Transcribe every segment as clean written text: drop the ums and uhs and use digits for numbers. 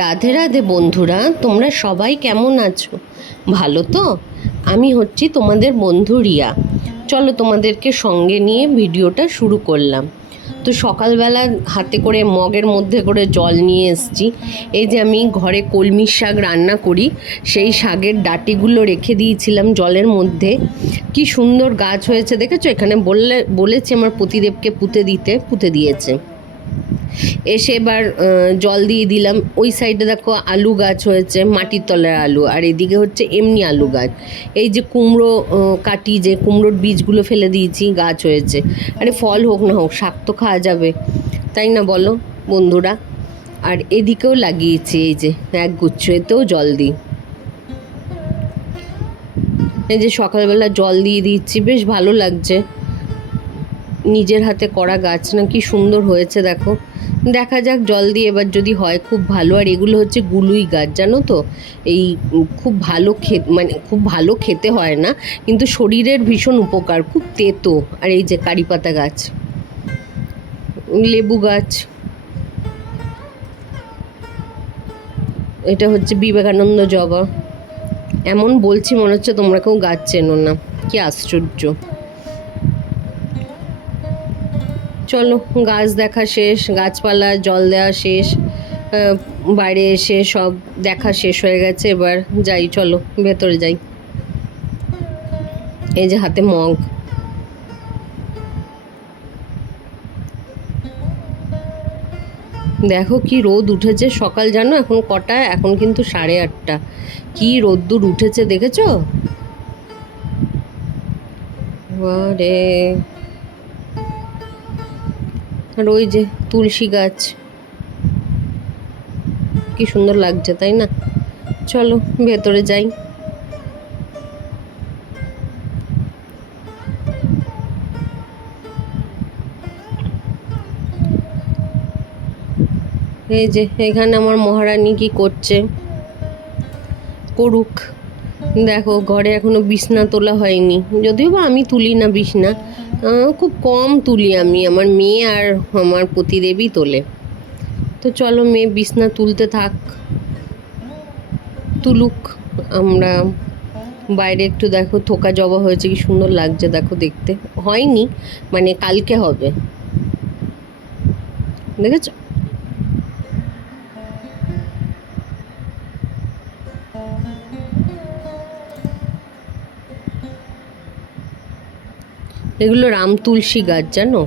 রাধে রাধে বন্ধুরা, তোমরা সবাই কেমন আছো? ভালো তো? আমি হচ্ছি তোমাদের বন্ধু রিয়া। চলো তোমাদেরকে সঙ্গে নিয়ে ভিডিওটা শুরু করলাম। তো সকালবেলা হাতে করে মগের মধ্যে করে জল নিয়ে এসেছি। এই যে আমি ঘরে কলমির শাক রান্না করি, সেই শাকের ডাঁটিগুলো রেখে দিয়েছিলাম জলের মধ্যে। কি সুন্দর গাছ হয়েছে দেখেছো? এখানে বলেছি আমার পতিদেবকে পুঁতে দিয়েছে। এসে এবার জল দিয়ে দিলাম। ওই সাইডে দেখো আলু গাছ হয়েছে, মাটির তলার আলু, আর এদিকে হচ্ছে এমনি আলু গাছ। এই যে কুমড়ো কাটি, যে কুমড়োর বীজগুলো ফেলে দিয়েছি, গাছ হয়েছে। আরে ফল হোক না হোক, শাক তো খাওয়া যাবে, তাই না বলো বন্ধুরা? আর এদিকেও লাগিয়েছি, এই যে এক গুচ্ছ, এতেও জল দিই। এই যে সকালবেলা জল দিয়ে দিচ্ছি, বেশ ভালো লাগছে। নিজের হাতে করা গাছ না, কি সুন্দর হয়েছে দেখো। দেখা যাক, জল দিয়ে এবার যদি হয় খুব ভালো। আর এগুলো হচ্ছে গুলুই গাছ, জানো তো? এই খুব ভালো মানে খুব ভালো খেতে হয় না, কিন্তু শরীরের ভীষণ উপকার, খুব তেতো। আর এই যে কারি পাতা গাছ, লেবু গাছ, এটা হচ্ছে বিবেকানন্দ জবা। এমন বলছি মনে হচ্ছে তোমরা কেউ গাছ চেনো না, কি আশ্চর্য। চলো, গাছ দেখা শেষ, গাছপালা জল দেওয়া শেষ, বাইরে এসে সব দেখা শেষ হয়ে গেছে। এবার যাই, চলো ভেতরে যাই। এই যে হাতে মগ, দেখো কি রোদ উঠেছে সকাল, জানো এখন কটা? এখন কিন্তু 8:30। কি রোদ্দুর উঠেছে দেখেছো? আরে, আর ওই যে তুলসী গাছ, কি সুন্দর লাগছে তাই না? চলো ভেতরে যাই। এই যে এখানে আমার মহারানী কি করছে, করুক। দেখো ঘরে এখনো বিছনা তোলা হয়নি, যদিও বা আমি তুলি না বিছনা, খুব কম তুলি আমি, আমার মেয়ে আর আমার পতিদেবই তোলে। তো চলো, মেয়ে বিছনা তুলতে থাক, তুলুক। আমরা বাইরে একটু দেখো থোকা জবা হয়েছে, কি সুন্দর লাগছে দেখো দেখতে। হয়নি মানে, কালকে হবে, দেখেছো? এগুলো রাম তুলসী গাছ, জানো?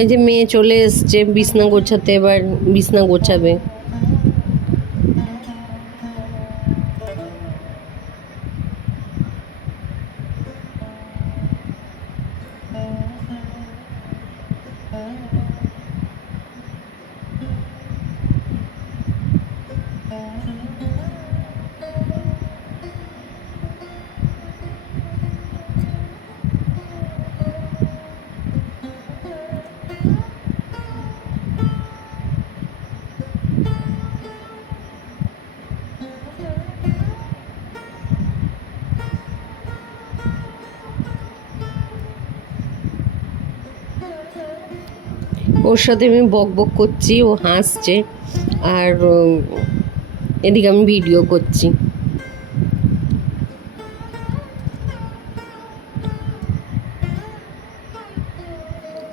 এই যে মেয়ে চলে এসছে বিছনা গোছাতে, এবার বিছনা গোছাবে। ওর সাথে আমি বক বক করছি, ও হাসছে, আর এদিকে আমি ভিডিও করছি।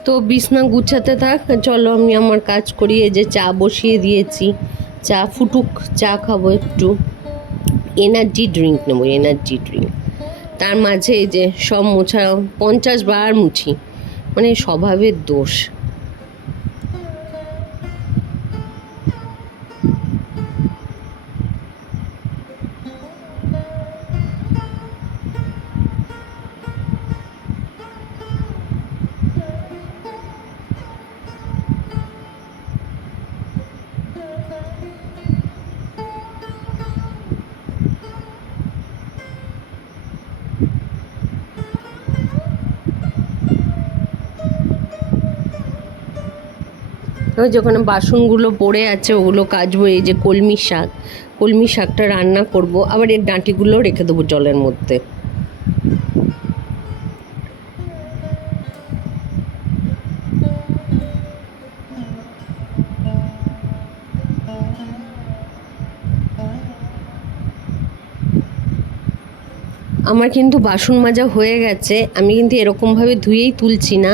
তো বিছনা গুছাতে থাক, চলো আমি আমার কাজ করি। এই যে চা বসিয়ে দিয়েছি, চা ফুটুক, চা খাবো একটু, এনার্জি ড্রিঙ্ক নেবো, এনার্জি ড্রিঙ্ক। তার মাঝে এই যে সব মোছা, 50 বার মুছি, মানে স্বভাবের দোষ। ওই যে ওখানে বাসনগুলো পড়ে আছে, ওগুলো কাচবো। এই যে কলমির শাক, কলমি শাকটা রান্না করব, আবার এর ডাঁটিগুলো রেখে দেবো জলের মধ্যে। আমার কিন্তু বাসন মাজা হয়ে গেছে। আমি কিন্তু এরকমভাবে ধুয়েই তুলছি না,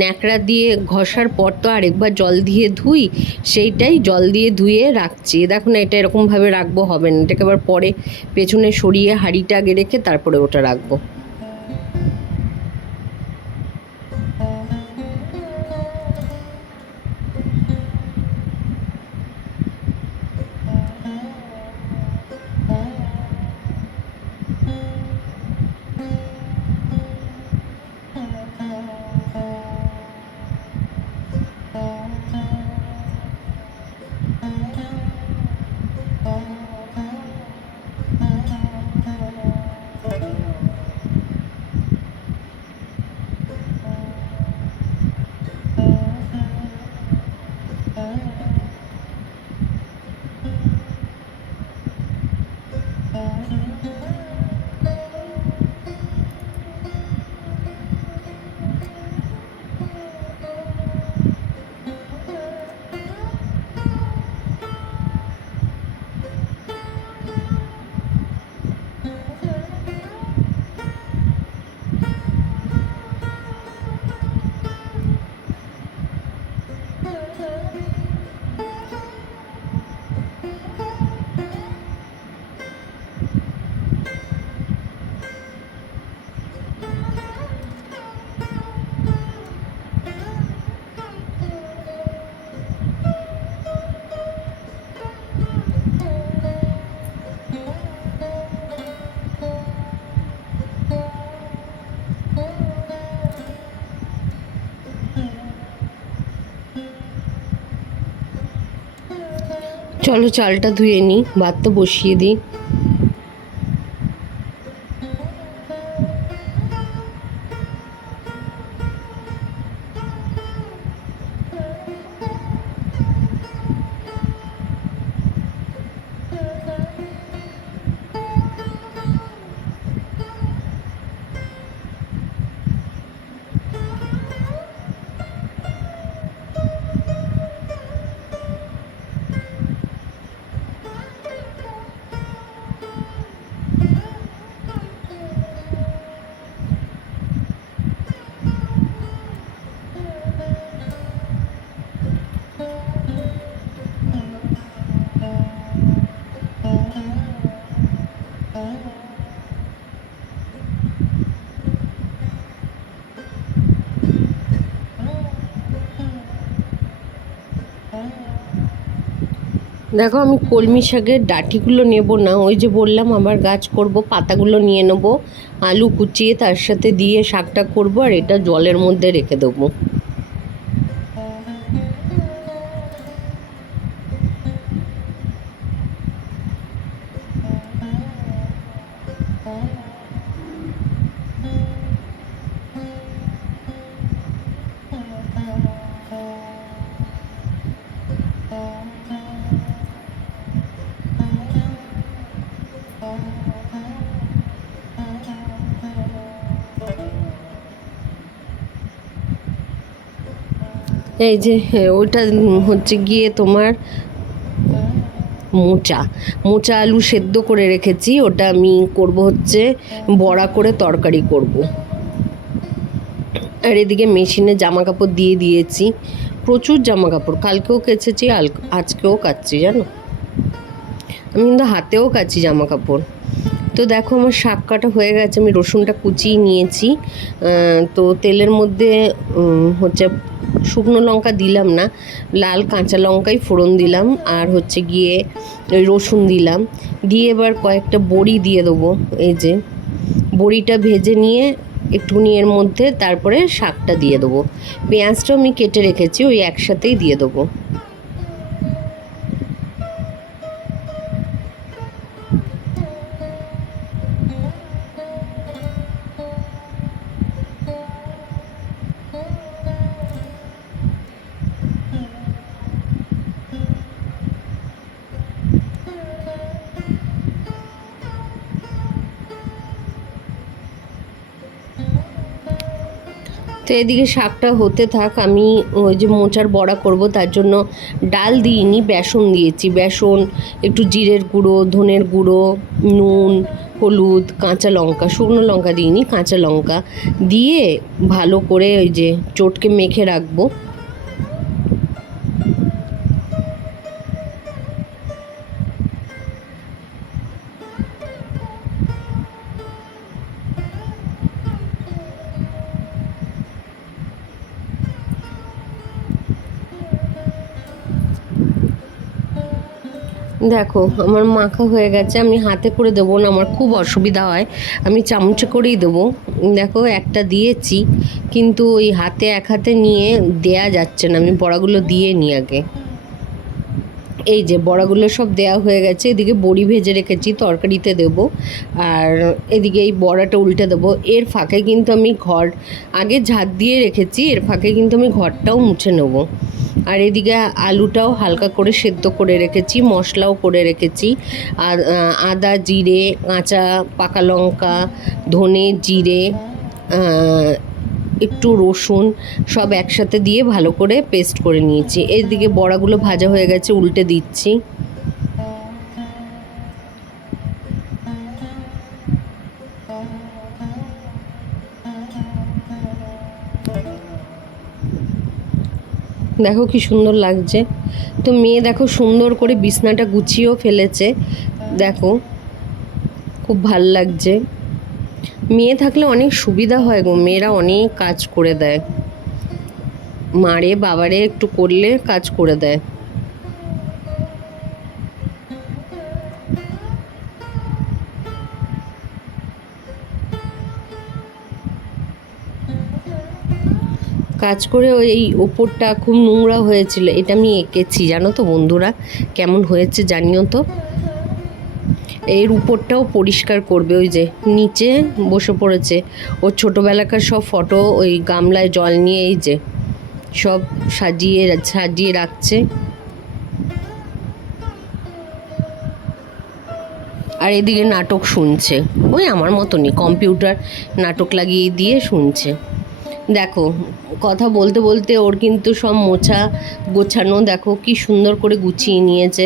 ন্যাকড়া দিয়ে ঘষার পর তো আরেকবার জল দিয়ে ধুই, সেইটাই জল দিয়ে ধুয়ে রাখছি। দেখো না, এটা এরকমভাবে রাখবো হবে না, এটাকে আবার পরে পেছনে সরিয়ে হাঁড়িটা আগে রেখে তারপরে ওটা রাখবো। চলো চালটা ধুয়ে নিই, ভাত তো বসিয়ে দিই। দেখো, আমি কলমি শাকের ডাঁটিগুলো নেব না, ওই যে বললাম আবার গাছ করব, পাতাগুলো নিয়ে নেবো, আলু কুচিয়ে তার সাথে দিয়ে শাকটা করব, আর এটা জলের মধ্যে রেখে দেবো। এই যে ওটা হচ্ছে গিয়ে তোমার মোচা মোচা আলু সেদ্ধ করে রেখেছি, ওটা আমি করব হচ্ছে বড়া করে তরকারি করব। আর এদিকে মেশিনে জামা কাপড় দিয়ে দিয়েছি, প্রচুর জামা কাপড়, কালকেও কেচেছি, আজকেও কাচ্ছি জানো, আমি কিন্তু হাতেও কাচ্ছি জামা কাপড়। তো দেখো আমার শাক কাটা হয়ে গেছে, আমি রসুনটা কুচিয়ে নিয়েছি। তো তেলের মধ্যে হচ্ছে শুকনো লঙ্কা দিলাম না, লাল কাঁচা লঙ্কাই ফোড়ন দিলাম, আর হচ্ছে গিয়ে ওই রসুন দিলাম, দিয়ে এবার কয়েকটা বড়ি দিয়ে দেবো। এই যে বড়িটা ভেজে নিয়ে একটুখানি এর মধ্যে তারপরে শাকটা দিয়ে দেবো। পেঁয়াজটাও আমি কেটে রেখেছি, ওই একসাথেই দিয়ে দেবো। এদিকে শাকটা হতে থাক, আমি ওই যে মোচার বড়া করব তার জন্য ডাল দিইনি, বেসন দিয়েছি। বেসন, একটু জিরের গুঁড়ো, ধনের গুঁড়ো, নুন, হলুদ, কাঁচা লঙ্কা, শুকনো লঙ্কা দিইনি, কাঁচা লঙ্কা দিয়ে ভালো করে ওই যে চটকে মেখে রাখবো। দেখো আমার মাখা হয়ে গেছে, আমি হাতে করে দেবো না, আমার খুব অসুবিধা হয়, আমি চামচে করেই দেবো। দেখো একটা দিয়েছি, কিন্তু ওই হাতে এক হাতে নিয়ে দেয়া যাচ্ছে না, আমি বড়াগুলো দিয়ে নিই আগে। এই যে বড়াগুলো সব দেওয়া হয়ে গেছে, এদিকে বড়ি ভেজে রেখেছি, তরকারিতে দেব। আর এদিকে এই বড়াটা উল্টে দেবো। এর ফাঁকে কিন্তু আমি ঘর আগে ঝাঁট দিয়ে রেখেছি, এর ফাঁকে কিন্তু আমি ঘরটাও মুছে নেব। আর এদিকে আলুটাও হালকা করে সেদ্ধ করে রেখেছি, মশলাও করে রেখেছি। আর আদা, জিরে, কাঁচা পাকা লঙ্কা, ধনে, জিরে, একটু রসুন সব একসাথে দিয়ে ভালো করে পেস্ট করে নিয়েছি। এদিকে বড়াগুলো ভাজা হয়ে গেছে, উল্টে দিচ্ছি। দেখো কি সুন্দর লাগছে। তো মেয়ে দেখো সুন্দর করে বিছনাটা গুছিয়েও ফেলেছে, দেখো খুব ভাল লাগছে। মেয়ে থাকলে অনেক সুবিধা হয় গো, মেয়েরা অনেক কাজ করে দেয়, মারে বাবারে একটু করলে কাজ করে দেয়। কাজ করে এই ওপরটা খুব নোংরা হয়েছিল, এটা আমি এঁকেছি জানো তো বন্ধুরা, কেমন হয়েছে জানিও তো। এর উপরটাও পরিষ্কার করবে। ওই যে নিচে বসে পড়েছে, ওর ছোটোবেলাকার সব ফটো ওই গামলায় জল নিয়ে এই যে সব সাজিয়ে সাজিয়ে রাখছে। আর এদিকে নাটক শুনছে, ওই আমার মতনই কম্পিউটার নাটক লাগিয়ে দিয়ে শুনছে। দেখো কথা বলতে বলতে ওর কিন্তু সব মোছা গোছানো দেখো কি সুন্দর করে গুছিয়ে নিয়েছে।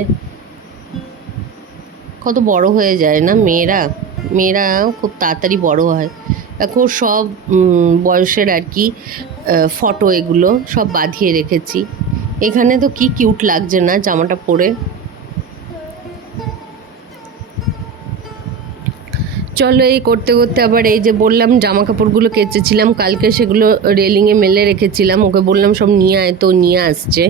কত বড় হয়ে যায় না মেয়েরা, মেয়েরা খুব তাড়াতাড়ি বড় হয়। দেখো সব বয়সের আর কি ফটো এগুলো সব বাঁধিয়ে রেখেছি। এখানে তো কি কিউট লাগছে না জামাটা পরে। চলো এই করতে করতে আবার এই যে বললাম জামা কাপড়গুলো কেচেছিলাম কালকে, সেগুলো রেলিংয়ে মেলে রেখেছিলাম, ওকে বললাম সব নিয়ে আয়, তো নিয়ে আসছে।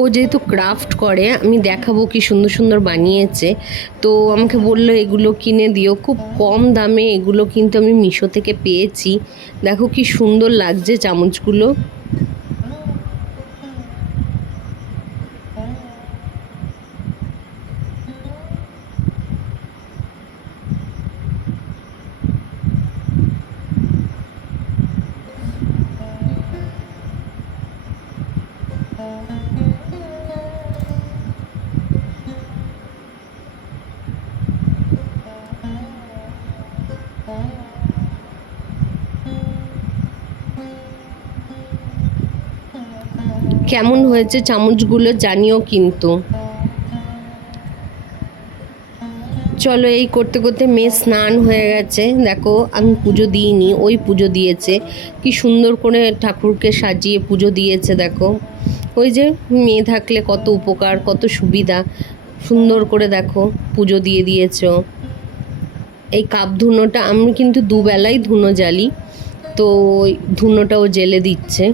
ও যেহেতু ক্রাফট করে, আমি দেখাবো কি সুন্দর সুন্দর বানিয়েছে, তো আমাকে বললো এগুলো কিনে দিও, খুব কম দামে এগুলো কিন্তু আমি মিশো থেকে পেয়েছি। দেখো কি সুন্দর লাগছে চামচগুলো। কেমন হয়েছে চামচগুলো জানিও কিন্তু। চলো এই করতে করতে মেয়ে স্নান হয়ে গেছে, দেখো আমি পুজো দিইনি, ওই পুজো দিয়েছে, কি সুন্দর করে ঠাকুরকে সাজিয়ে পুজো দিয়েছে। দেখো ওই যে মেয়ে থাকলে কত উপকার, কত সুবিধা, সুন্দর করে দেখো পুজো দিয়ে দিয়েছো। এই কাপ ধুনোটা আমি কিন্তু দুবেলাই ধুনো জ্বালি, তো ওই ধুনোটাও জেলে দিচ্ছে।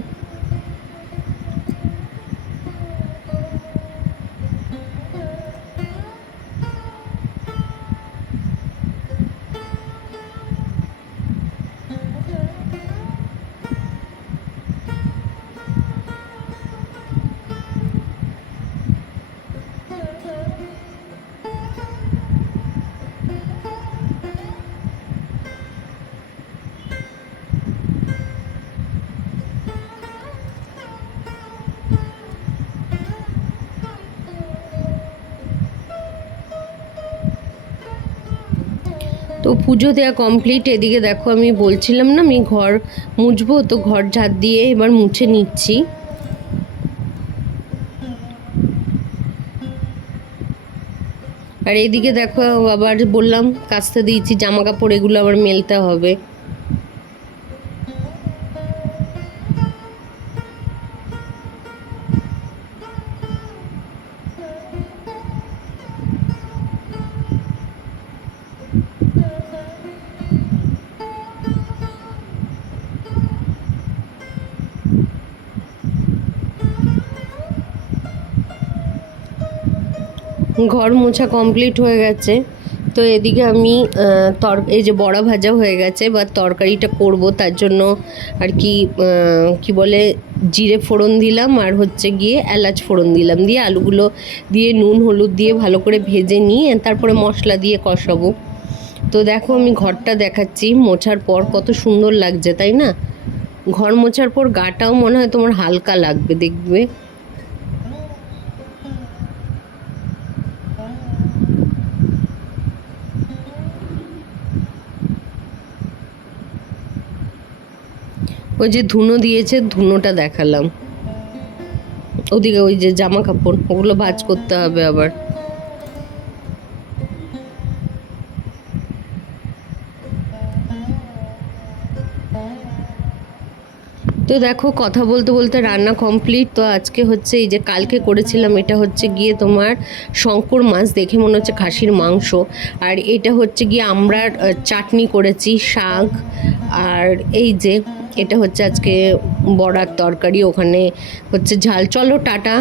তো পুজো দেওয়া কমপ্লিট। এদিকে দেখো আমি বলছিলাম না আমি ঘর মুছবো, তো ঘর ঝাড় দিয়ে এবার মুছে নিচ্ছি। আর এইদিকে দেখো আবার বললাম কাচতে দিয়েছি জামা কাপড়, এগুলো আবার মেলতে হবে। ঘর মোছা কমপ্লিট হয়ে গেছে। তো এদিকে আমি এই যে বড়া ভাজা হয়ে গেছে, বা তরকারিটা করব তার জন্য আর কি কি বলে জিরে ফোড়ন দিলাম, আর হচ্ছে গিয়ে এলাচ ফোড়ন দিলাম, দিয়ে আলুগুলো দিয়ে নুন হলুদ দিয়ে ভালো করে ভেজে নিয়ে তারপরে মশলা দিয়ে কষাবো। তো দেখো আমি ঘরটা দেখাচ্ছি মোছার পর, কত সুন্দর লাগছে তাই না? ঘর মোছার পর গাটাও মনে হয় তোমার হালকা লাগবে, দেখবে। ওই যে ধুনো দিয়েছে, ধুনোটা দেখালাম। ওদিকে ওই যে জামা কাপড়, ওগুলো ভাঁজ করতে হবে আবার। তো দেখো কথা বলতে বলতে রান্না কমপ্লিট। তো আজকে হচ্ছে এই যে কালকে করেছিলাম, এটা হচ্ছে গিয়ে তোমার শঙ্কর মাছ, দেখে মনে হচ্ছে খাসির মাংস। আর এটা হচ্ছে গিয়ে আমরা চাটনি করেছি, শাক, আর এই যে এটা হচ্ছে আজকে বড়ার তরকারি, ওখানে হচ্ছে ঝাল। চলো টাটা।